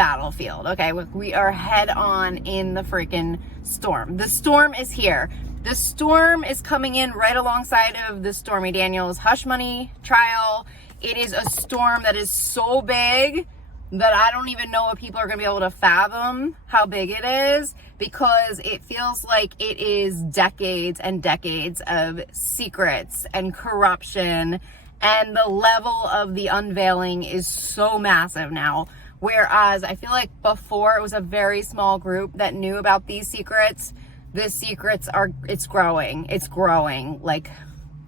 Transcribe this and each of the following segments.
battlefield, okay? We are head on in the freaking storm. The storm is here. The storm is coming in right alongside of the Stormy Daniels hush money trial. It is a storm that is so big that I don't even know if people are going to be able to fathom how big it is, because it feels like it is decades and decades of secrets and corruption, and the level of the unveiling is so massive now. Whereas I feel like before it was a very small group that knew about these secrets. The secrets it's growing like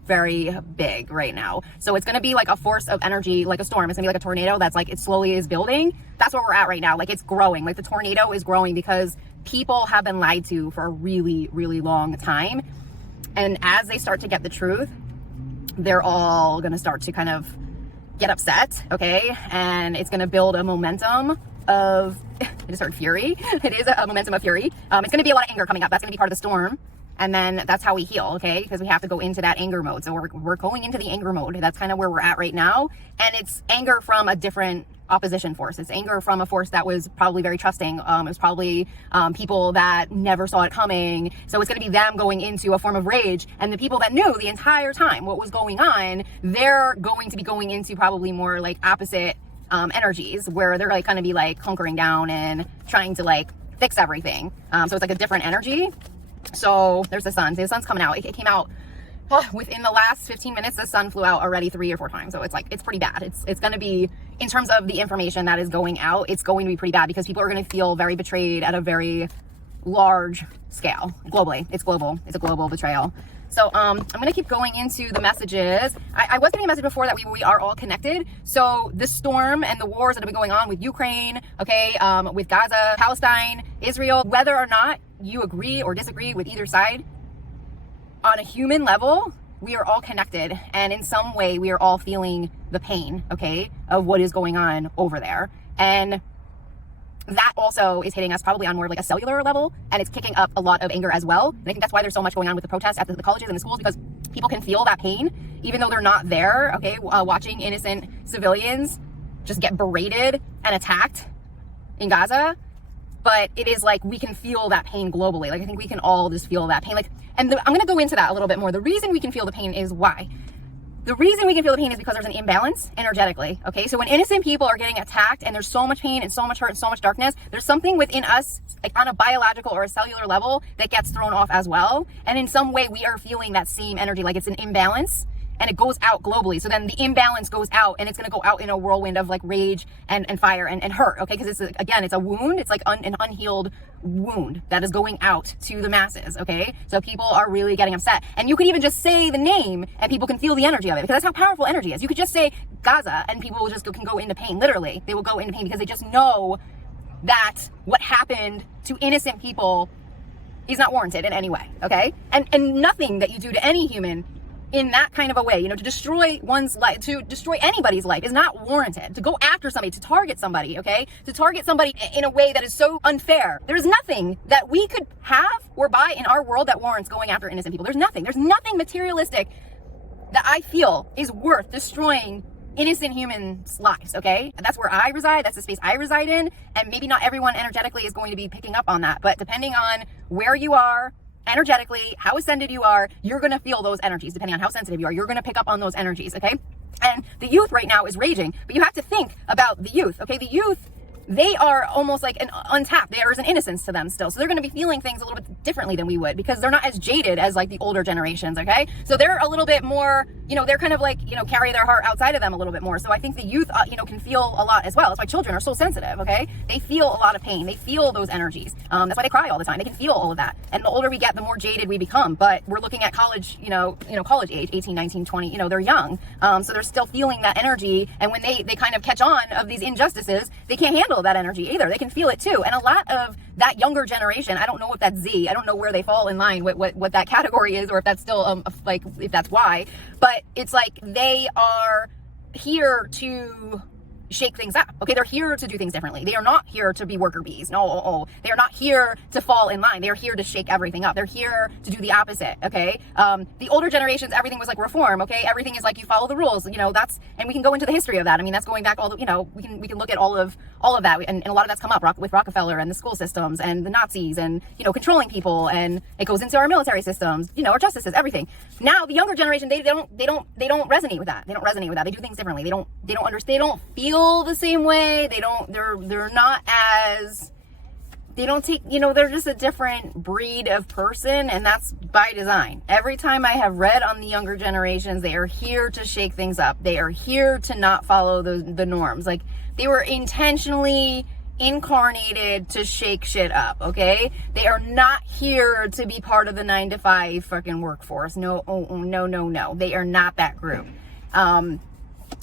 very big right now. So it's going to be like a force of energy, like a storm. It's going to be like a tornado that's like, it slowly is building. That's where we're at right now. Like, it's growing. Like, the tornado is growing because people have been lied to for a really, really long time. And as they start to get the truth, they're all going to start to kind of get upset, okay? And it's going to build a momentum of, I just heard fury. It is a momentum of fury. It's going to be a lot of anger coming up. That's going to be part of the storm. And then that's how we heal, okay? Because we have to go into that anger mode. So we're going into the anger mode. That's kind of where we're at right now. And it's anger from a different opposition force. It's anger from a force that was probably very trusting. It was probably people that never saw it coming. So it's going to be them going into a form of rage. And the people that knew the entire time what was going on, they're going to be going into probably more like opposite energies, where they're like kind of be like hunkering down and trying to like fix everything. So it's like a different energy. So there's the sun. So the sun's coming out. It came out within the last 15 minutes. The sun flew out already 3 or 4 times. So it's like, it's pretty bad. It's going to be, in terms of the information that is going out, it's going to be pretty bad, because people are going to feel very betrayed at a very large scale globally. It's global. It's a global betrayal. So I'm going to keep going into the messages. I was getting a message before that we are all connected. So the storm and the wars that have been going on with Ukraine, okay, with Gaza, Palestine, Israel, whether or not you agree or disagree with either side, on a human level, we are all connected. And in some way, we are all feeling the pain, okay, of what is going on over there. And that also is hitting us probably on more like a cellular level, and it's kicking up a lot of anger as well. And I think that's why there's so much going on with the protests at the colleges and the schools, because people can feel that pain, even though they're not there, okay, watching innocent civilians just get berated and attacked in Gaza. But it is like, we can feel that pain globally. Like, I think we can all just feel that pain. Like, and I'm going to go into that a little bit more. The reason we can feel the pain is why. The reason we can feel the pain is because there's an imbalance energetically, okay? So when innocent people are getting attacked and there's so much pain and so much hurt and so much darkness, there's something within us, like on a biological or a cellular level, that gets thrown off as well. And in some way, we are feeling that same energy, like it's an imbalance, and it goes out globally. So then the imbalance goes out, and it's going to go out in a whirlwind of like rage and fire and hurt, okay? Because it's, again, it's a wound. It's like an unhealed wound that is going out to the masses, okay? So people are really getting upset. And you can even just say the name and people can feel the energy of it, because that's how powerful energy is. You could just say Gaza and people will just can go into pain. Literally, they will go into pain, because they just know that what happened to innocent people is not warranted in any way, okay? And nothing that you do to any human in that kind of a way, you know, to destroy one's life, to destroy anybody's life, is not warranted. To go after somebody, to target somebody, okay? To target somebody in a way that is so unfair. There's nothing that we could have or buy in our world that warrants going after innocent people. There's nothing materialistic that I feel is worth destroying innocent humans' lives, okay? And that's where I reside. That's the space I reside in. And maybe not everyone energetically is going to be picking up on that, but depending on where you are, energetically, how ascended you are, you're going to feel those energies. Depending on how sensitive you are, you're going to pick up on those energies, okay? And the youth right now is raging, but you have to think about the youth, okay? The youth, they are almost like an untapped. There is an innocence to them still. So they're going to be feeling things a little bit differently than we would, because they're not as jaded as like the older generations, okay? So they're a little bit more, you know, they're kind of like, you know, carry their heart outside of them a little bit more. So I think the youth, you know, can feel a lot as well. That's why children are so sensitive, okay? They feel a lot of pain. They feel those energies. That's why they cry all the time. They can feel all of that. And the older we get, the more jaded we become. But we're looking at college, you know, college age, 18, 19, 20, you know, they're young. So they're still feeling that energy. And when they kind of catch on of these injustices, they can't handle that energy either. They can feel it too. And a lot of that younger generation, I don't know if that's Z, I don't know where they fall in line, what that category is, or if that's still like, if that's Y, but it's like they are here to shake things up. Okay, they're here to do things differently. They are not here to be worker bees. No, they are not here to fall in line. They are here to shake everything up. They're here to do the opposite. Okay, the older generations, everything was like reform. Okay, everything is like you follow the rules. You know, that's, and we can go into the history of that. I mean, that's going back all the, you know, we can look at all of that, and a lot of that's come up with Rockefeller and the school systems and the Nazis and, you know, controlling people, and it goes into our military systems, you know, our justices, everything. Now the younger generation, they don't resonate with that. They don't resonate with that. They do things differently. They don't understand. They don't feel the same way. They're not as, they don't take, you know, they're just a different breed of person, and that's by design. Every time I have read on the younger generations, they are here to shake things up. They are here to not follow the norms. Like, they were intentionally incarnated to shake shit up, okay? They are not here to be part of the 9-to-5 fucking workforce. No, no. They are not that group.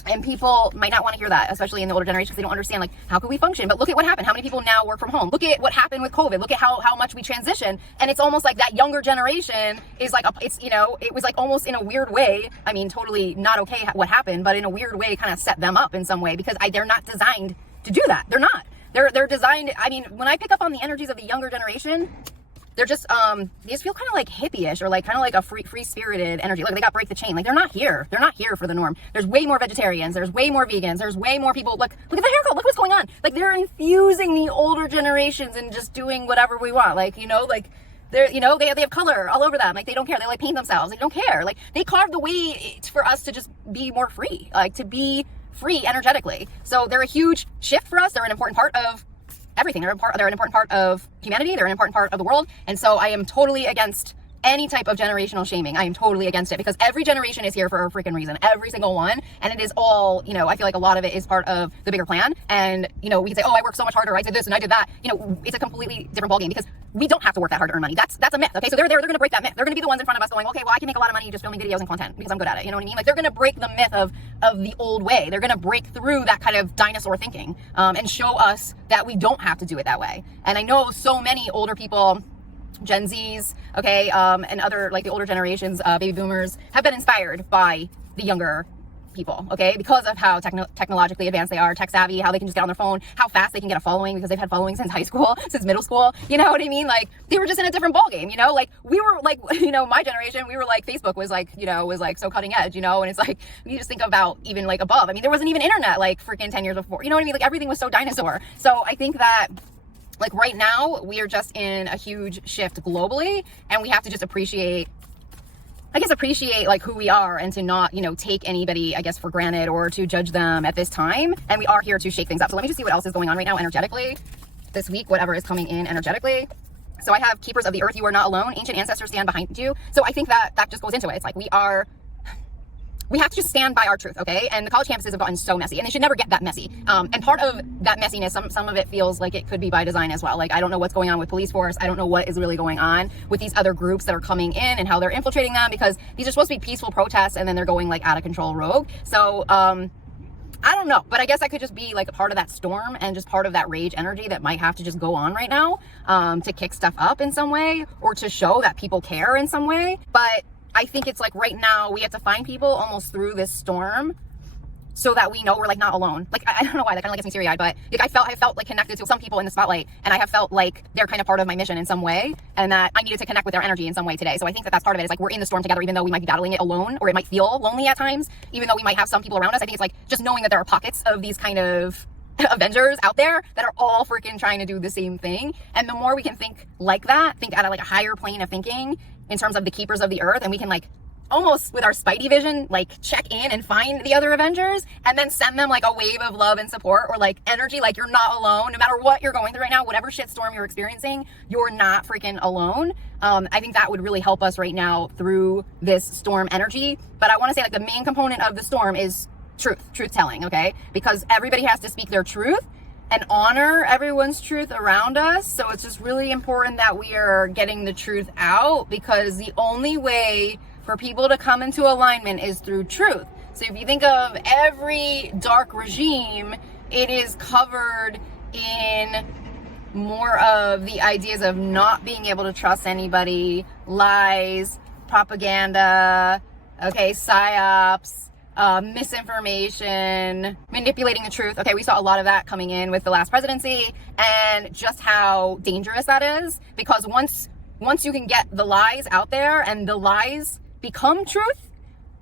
And people might not want to hear that, especially in the older generations. They don't understand, like, how could we function? But look at what happened. How many people now work from home? Look at what happened with COVID. Look at how much we transitioned. And it's almost like that younger generation is like, it's, you know, it was like almost in a weird way. I mean, totally not okay what happened, but in a weird way kind of set them up in some way, because they're not designed to do that. They're not. They're designed, I mean, when I pick up on the energies of the younger generation, they're just, they just feel kind of like hippie-ish, or like kind of like a free-spirited energy. Like, they got break the chain. Like, they're not here. They're not here for the norm. There's way more vegetarians. There's way more vegans. There's way more people. Look at the haircut. Look what's going on. Like, they're infusing the older generations and just doing whatever we want. Like, you know, like, they're, you know, they have color all over them. Like, they don't care. They like paint themselves. They don't care. Like, they carved the way for us to just be more free, like to be free energetically. So they're a huge shift for us. They're an important part of everything. They're an important part of humanity. They're an important part of the world. And so I am totally against any type of generational shaming. I am totally against it, because every generation is here for a freaking reason. Every single one. And it is all, you know, I feel like a lot of it is part of the bigger plan. And, you know, we can say, oh, I worked so much harder. I did this and I did that. You know, it's a completely different ballgame, because we don't have to work that hard to earn money. That's a myth. Okay. So they're going to break that myth. They're going to be the ones in front of us going, okay, well, I can make a lot of money just filming videos and content because I'm good at it. You know what I mean? Like, they're going to break the myth of the old way. They're going to break through that kind of dinosaur thinking, and show us that we don't have to do it that way. And I know so many older people, Gen Zs, okay, and other, like, the older generations, baby boomers, have been inspired by the younger people, okay, because of how technologically advanced they are, tech savvy, how they can just get on their phone, how fast they can get a following, because they've had following since high school, since middle school, you know what I mean? Like, they were just in a different ballgame, you know? Like, we were like, you know, my generation, we were like, Facebook was like, you know, was like so cutting edge, you know? And it's like, you just think about even like above. I mean, there wasn't even internet like freaking 10 years before, you know what I mean? Like, everything was so dinosaur. So I think that, like, right now we are just in a huge shift globally, and we have to just appreciate like who we are, and to not, you know, take anybody, I guess, for granted, or to judge them at this time. And we are here to shake things up. So let me just see what else is going on right now energetically this week, whatever is coming in energetically. So I have Keepers of the Earth, you are not alone. Ancient ancestors stand behind you. So I think that just goes into it. It's like, we have to just stand by our truth, okay? And the college campuses have gotten so messy, and they should never get that messy. And part of that messiness, some of it feels like it could be by design as well. Like, I don't know what's going on with police force. I don't know what is really going on with these other groups that are coming in and how they're infiltrating them, because these are supposed to be peaceful protests, and then they're going like out of control rogue. So, I don't know, but I guess I could just be like a part of that storm, and just part of that rage energy that might have to just go on right now, to kick stuff up in some way, or to show that people care in some way. But I think it's like right now we have to find people almost through this storm, so that we know we're like not alone. Like, I don't know why that kind of like gets me teary-eyed, but like I felt like connected to some people in the spotlight, and I have felt like they're kind of part of my mission in some way, and that I needed to connect with their energy in some way today. So I think that that's part of it, is like we're in the storm together, even though we might be battling it alone, or it might feel lonely at times, even though we might have some people around us. I think it's like just knowing that there are pockets of these kind of Avengers out there that are all freaking trying to do the same thing. And the more we can think like that, think at like a higher plane of thinking in terms of the Keepers of the Earth, and we can like almost with our Spidey vision, like check in and find the other Avengers, and then send them like a wave of love and support, or like energy, like you're not alone. No matter what you're going through right now, whatever shitstorm you're experiencing, you're not freaking alone. I think that would really help us right now through this storm energy. But I want to say, like, the main component of the storm is truth telling, okay? Because everybody has to speak their truth and honor everyone's truth around us. So it's just really important that we are getting the truth out, because the only way for people to come into alignment is through truth. So if you think of every dark regime, it is covered in more of the ideas of not being able to trust anybody, lies, propaganda, okay, psyops, misinformation, manipulating the truth. Okay, we saw a lot of that coming in with the last presidency, and just how dangerous that is, because once you can get the lies out there and the lies become truth,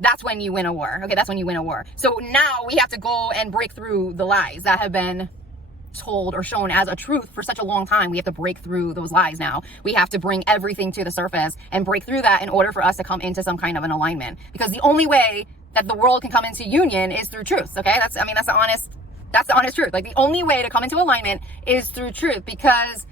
that's when you win a war. Okay, that's when you win a war. So now we have to go and break through the lies that have been told or shown as a truth for such a long time. We have to break through those lies now. We have to bring everything to the surface and break through that in order for us to come into some kind of an alignment. Because the only way that the world can come into union is through truth. Okay, that's the honest truth. Like, the only way to come into alignment is through truth, because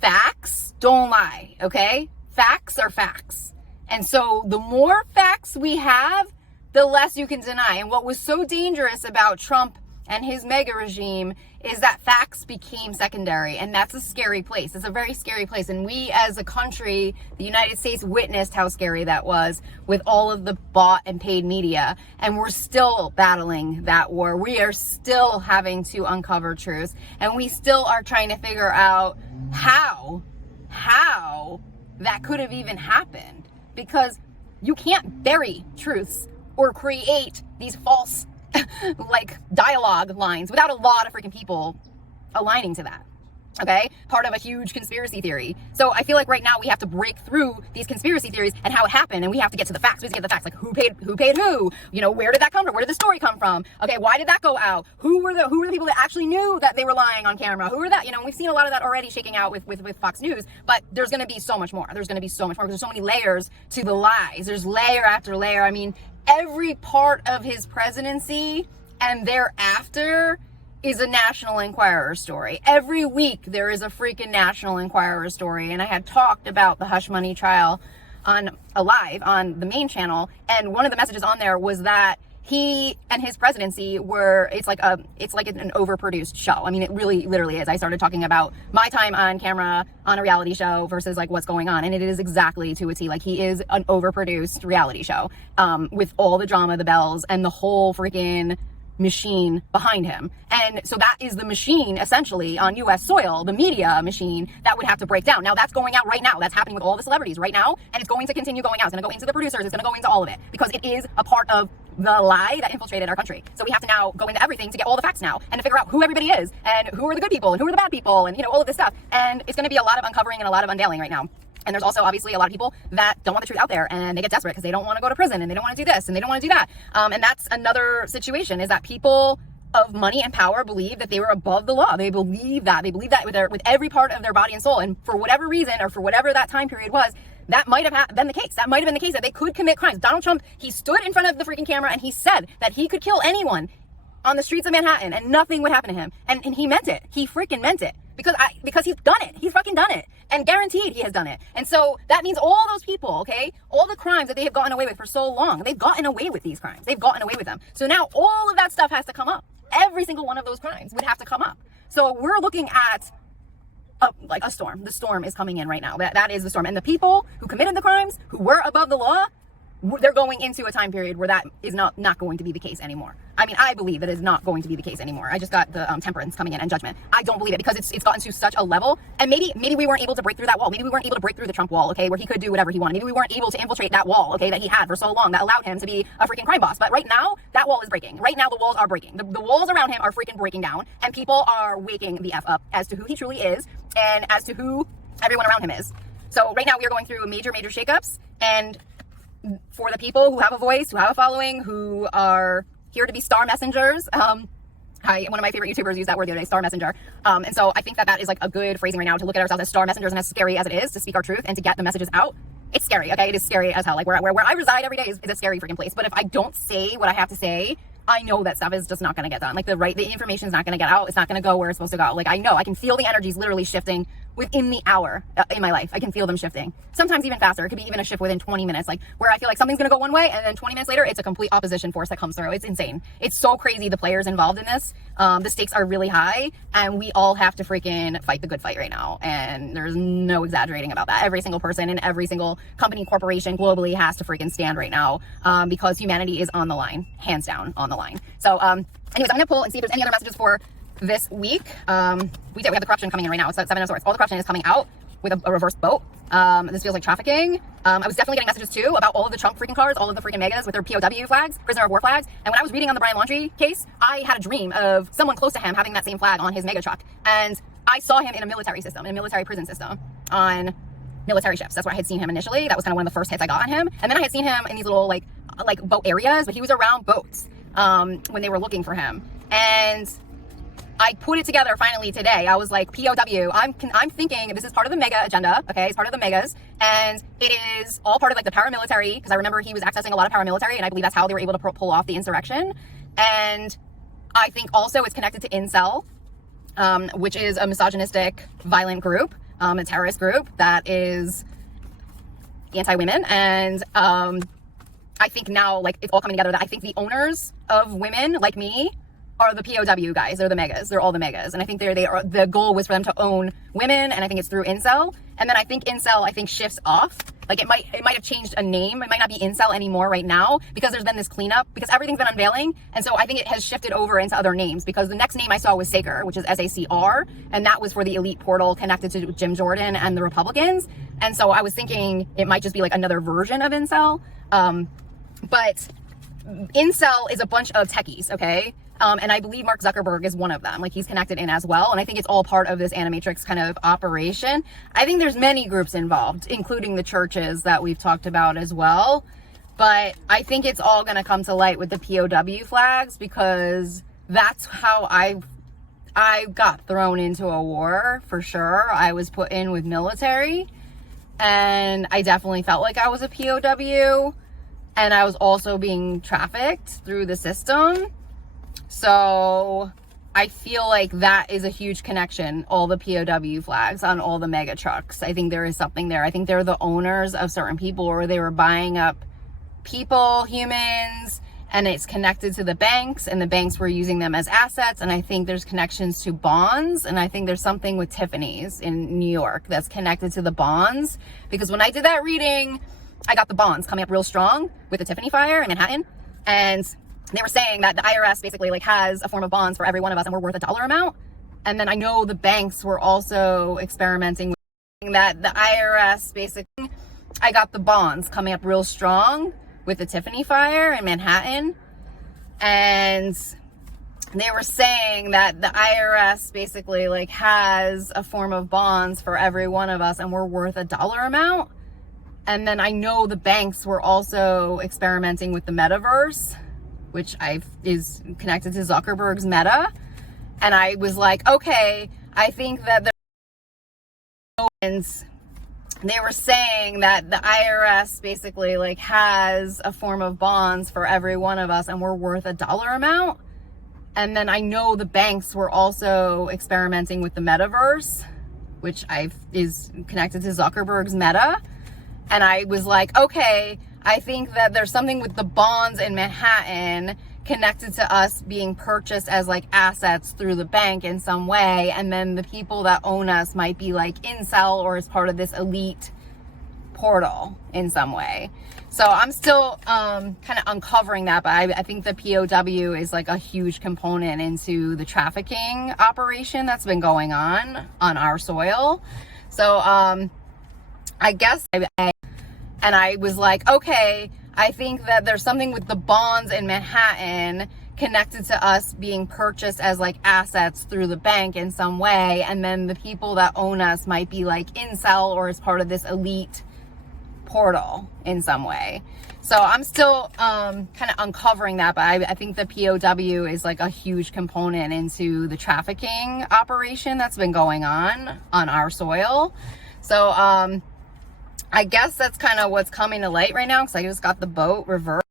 facts don't lie. Okay, facts are facts. And so the more facts we have, the less you can deny. And what was so dangerous about Trump and his mega regime is that facts became secondary, and that's a scary place. It's a very scary place, and we as a country, the United States, witnessed how scary that was with all of the bought and paid media, and we're still battling that war. We are still having to uncover truth, and we still are trying to figure out how that could have even happened, because you can't bury truths or create these false like dialogue lines without a lot of freaking people aligning to that. Okay, part of a huge conspiracy theory. So I feel like right now we have to break through these conspiracy theories and how it happened, and we have to get to the facts. We have to get the facts, like who paid who. You know, where did that come from? Where did the story come from? Okay, why did that go out? Who were the people that actually knew that they were lying on camera? Who were that? You know, we've seen a lot of that already shaking out with Fox News, but there's going to be so much more. There's going to be so much more, because there's so many layers to the lies. There's layer after layer. I mean, every part of his presidency and thereafter is a National Enquirer story. Every week there is a freaking National Enquirer story. And I had talked about the hush money trial on live on the main channel, and one of the messages on there was that he and his presidency it's like an overproduced show. I mean, it really literally is. I started talking about my time on camera on a reality show versus like what's going on, and it is exactly to a T. Like, he is an overproduced reality show with all the drama, the bells, and the whole freaking machine behind him. And so that is the machine essentially on US soil, the media machine that would have to break down. Now that's going out right now. That's happening with all the celebrities right now, and it's going to continue going out. It's going to go into the producers. It's going to go into all of it, because it is a part of the lie that infiltrated our country. So we have to now go into everything to get all the facts now, and to figure out who everybody is, and who are the good people and who are the bad people, and, you know, all of this stuff. And it's going to be a lot of uncovering and a lot of unveiling right now. And there's also obviously a lot of people that don't want the truth out there, and they get desperate because they don't want to go to prison, and they don't want to do this, and they don't want to do that. And that's another situation, is that people of money and power believe that they were above the law. They believe that with every part of their body and soul. And for whatever reason, or for whatever that time period was, that might have been the case. That might have been the case, that they could commit crimes. Donald Trump, he stood in front of the freaking camera and he said that he could kill anyone on the streets of Manhattan and nothing would happen to him. And he meant it. He freaking meant it. Because he's done it. He's fucking done it. And guaranteed he has done it. And so that means all those people, okay, all the crimes that they have gotten away with for so long, they've gotten away with these crimes. They've gotten away with them. So now all of that stuff has to come up. Every single one of those crimes would have to come up. So we're looking at a storm. The storm is coming in right now. That is the storm. And the people who committed the crimes, who were above the law, they're going into a time period where that is not going to be the case anymore. I mean, I believe it is not going to be the case anymore. I just got the temperance coming in and judgment. I don't believe it, because it's gotten to such a level, and maybe we weren't able to break through that wall. Maybe we weren't able to break through the Trump wall, okay, where he could do whatever he wanted. Maybe we weren't able to infiltrate that wall, okay, that he had for so long, that allowed him to be a freaking crime boss. But right now, that wall is breaking. Right now, the walls are breaking. The walls around him are freaking breaking down, and people are waking the F up as to who he truly is, and as to who everyone around him is. So right now, we are going through major shakeups, and for the people who have a voice, who have a following, who are here to be star messengers. One of my favorite YouTubers used that word the other day, star messenger. And so I think that is like a good phrasing right now, to look at ourselves as star messengers. And as scary as it is to speak our truth and to get the messages out, it's scary. Okay, it is scary as hell. Like where I reside every day is a scary freaking place. But if I don't say what I have to say, I know that stuff is just not going to get done. Like the information is not going to get out. It's not going to go where it's supposed to go. Like I know, I can feel the energies literally shifting within the hour in my life. I can feel them shifting. Sometimes even faster. It could be even a shift within 20 minutes, like where I feel like something's going to go one way, and then 20 minutes later, it's a complete opposition force that comes through. It's insane. It's so crazy, the players involved in this. The stakes are really high, and we all have to freaking fight the good fight right now. And there's no exaggerating about that. Every single person and every single company, corporation globally has to freaking stand right now, because humanity is on the line, hands down on the line. So anyways, I'm going to pull and see if there's any other messages for this week. We have the corruption coming in right now. It's 7 of Swords. All the corruption is coming out. with a reverse boat. This feels like trafficking. I was definitely getting messages too about all of the Trump freaking cars, all of the freaking megas with their POW flags, prisoner of war flags. And when I was reading on the Brian Laundrie case, I had a dream of someone close to him having that same flag on his mega truck. And I saw him in a military system, in a military prison system on military ships. That's where I had seen him initially. That was kind of one of the first hits I got on him. And then I had seen him in these little like boat areas, but he was around boats when they were looking for him. And I put it together finally today. I was like, POW, I'm thinking this is part of the mega agenda, okay? It's part of the megas, and it is all part of like the paramilitary, because I remember he was accessing a lot of paramilitary, and I believe that's how they were able to pull off the insurrection. And I think also it's connected to Incel, which is a misogynistic, violent group, a terrorist group that is anti-women. And I think now, like, it's all coming together that I think the owners of women like me are the POW guys. They're the megas. They're all the megas. And I think they are, the goal was for them to own women, and I think it's through Incel. And then I think Incel, shifts off. Like it might have changed a name. It might not be Incel anymore right now because there's been this cleanup, because everything's been unveiling. And so I think it has shifted over into other names, because the next name I saw was SACR, which is SACR. And that was for the elite portal connected to Jim Jordan and the Republicans. And so I was thinking it might just be like another version of Incel. But Incel is a bunch of techies, okay? And I believe Mark Zuckerberg is one of them. Like, he's connected in as well. And I think it's all part of this Animatrix kind of operation. I think there's many groups involved, including the churches that we've talked about as well. But I think it's all going to come to light with the POW flags, because that's how I got thrown into a war, for sure. I was put in with military, and I definitely felt like I was a POW. And I was also being trafficked through the system. So I feel like that is a huge connection, all the POW flags on all the mega trucks. I think there is something there. I think they're the owners of certain people, or they were buying up people, humans, and it's connected to the banks, and the banks were using them as assets. And I think there's connections to bonds. And I think there's something with Tiffany's in New York that's connected to the bonds, because when I did that reading, I got the bonds coming up real strong with the Tiffany fire in Manhattan. And they were saying that the IRS basically has a form of bonds for every one of us, and we're worth $1 amount. And then I know the banks were also experimenting with that. The IRS basically, I got the bonds coming up real strong with the Tiffany fire in Manhattan. And they were saying that the IRS basically has a form of bonds for every one of us, and we're worth $1 amount. And then I know the banks were also experimenting with the metaverse, which is connected to Zuckerberg's Meta. And I was like, okay, I think that they were saying that the IRS basically has a form of bonds for every one of us, and we're worth $1 amount. And then I know the banks were also experimenting with the metaverse, which is connected to Zuckerberg's Meta. And I was like, okay, I think that there's something with the bonds in Manhattan connected to us being purchased as assets through the bank in some way. And then the people that own us might be Incel, or as part of this elite portal in some way. So I'm still kind of uncovering that, but I think the POW is a huge component into the trafficking operation that's been going on our soil. So I guess and I was like, okay, I think that there's something with the bonds in Manhattan connected to us being purchased as assets through the bank in some way. And then the people that own us might be Incel, or as part of this elite portal in some way. So I'm still kind of uncovering that, but I think the POW is a huge component into the trafficking operation that's been going on our soil. So I guess that's kind of what's coming to light right now, because I just got the boat reversed.